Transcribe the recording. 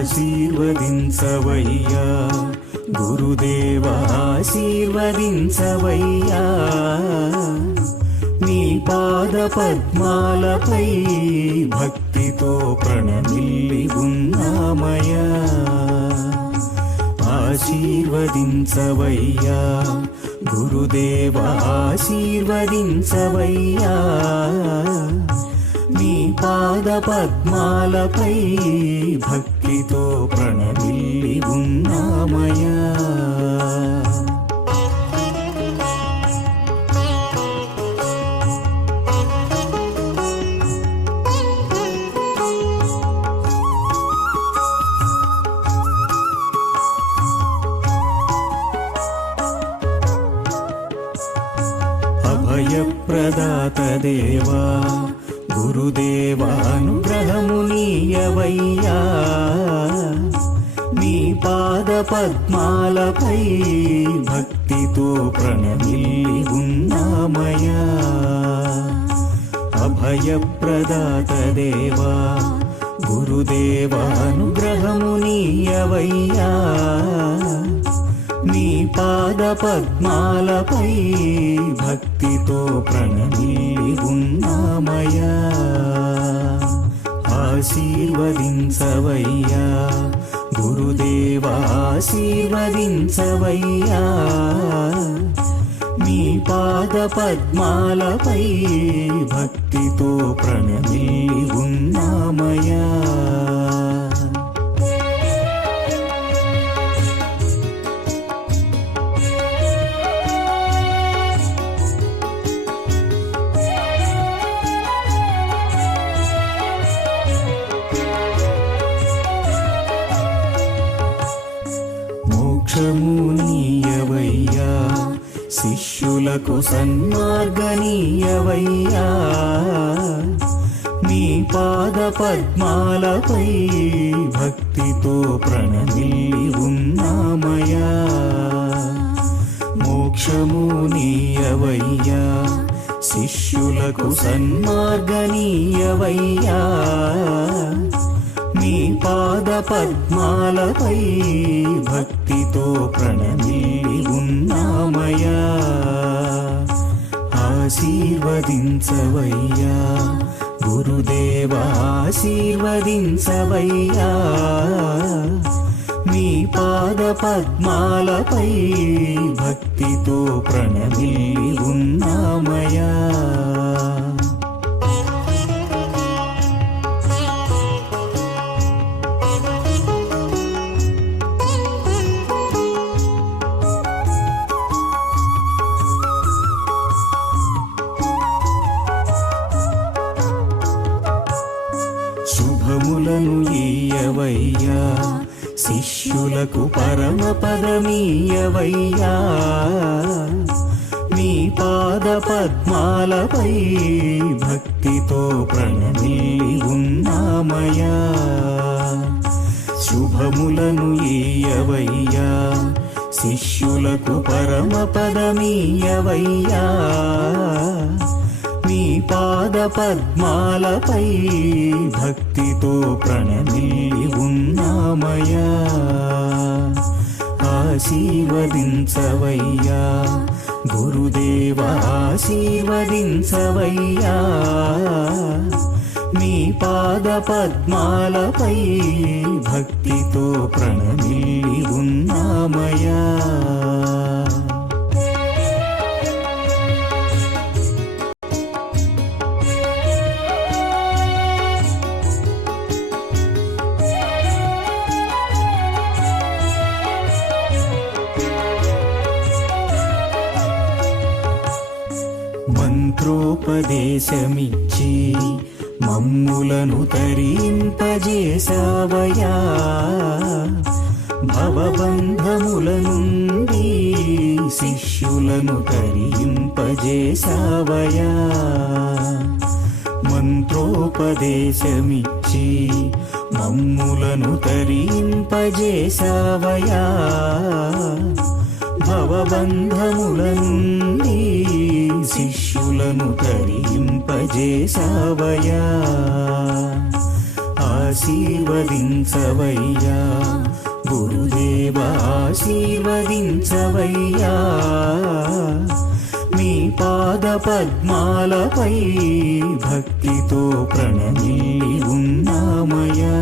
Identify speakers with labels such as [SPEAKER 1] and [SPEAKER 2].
[SPEAKER 1] ఆశీర్వదించవయ్యా. గురుదేవ ఆశీర్వదించవయ్యా. నీ పాద పద్మాలపై భక్తితో ప్రణమిల్లి ఉన్నామయా ఆశీర్వదించవయ్యా. గురుదేవ ఆశీర్వదించవయ్యా. నీ పాద పద్మాలపై భక్తి భక్తితో ప్రణమిల్లి ఉన్నామయా అభయప్రదాత దేవా గురుదేవానుగ్రహము నీయవయ్యా నీ పాద పద్మాలపై భక్తితో ప్రణమిల్లి ఉన్నామయా అభయప్రదాత దేవా గురుదేవానుగ్రహము నీయవయ్యా పాద పద్మాలపై భక్తితో ప్రణమిల్లి ఉన్నామయా ఆశీర్వదించవయ్యా. గురుదేవ ఆశీర్వదించవయ్యా. నీ పాద పద్మాలపై భక్తితో ప్రణమిల్లి ఉన్నామయా మోక్షము నీయవయ్యా. శిష్యులకు సన్మార్గనీయవయ్యా. నీ పాద పద్మాలపై భక్తితో ప్రణమిల్లి ఉన్నామయా మోక్షము నీయవయ్యా. శిష్యులకు సన్మార్గనీయవయ్యా. నీ పాద పద్మాలపై భక్తి నీతో ప్రణమిల్లి ఉన్నామయా ఆశీర్వదించవయ్యా. గురుదేవ ఆశీర్వదించవయ్యా. నీ పాద పద్మాలపై భక్తితో ప్రణమిల్లి ఉన్నామయా శిష్యులకు పరమ పదమీయవయ్యా. నీ పాద పద్మాలపై భక్తితో ప్రణమిల్లి ఉన్నామయా శుభములను ఈయవయ్యా. శిష్యులకు పరమ పదమీయవయ్యా. పాద పద్మాలపై భక్తితో ప్రణమిల్లి ఉన్నామయా ఆశీర్వదించవయ్యా. గురుదేవ ఆశీర్వదించవయ్యా. మీ పాద పద్మాలపై భక్తితో ప్రణమిల్లి ఉన్నామయా ఉపదేశమిచ్చి మమ్ములను తరింపజేసావయా భవబంధముల నుండి శిష్యులను తరింపజేసావయా మంత్రోపదేశమిచ్చి మమ్ములను తరింపజేసావయా భవబంధముల నుండి శిష్యులను తరింపజేసావయా ఆశీర్వదించవయ్యా. గురుదేవ ఆశీర్వదించవయ్యా. మీ పాద పద్మాలపై భక్తితో ప్రణమిల్లి ఉన్నామయా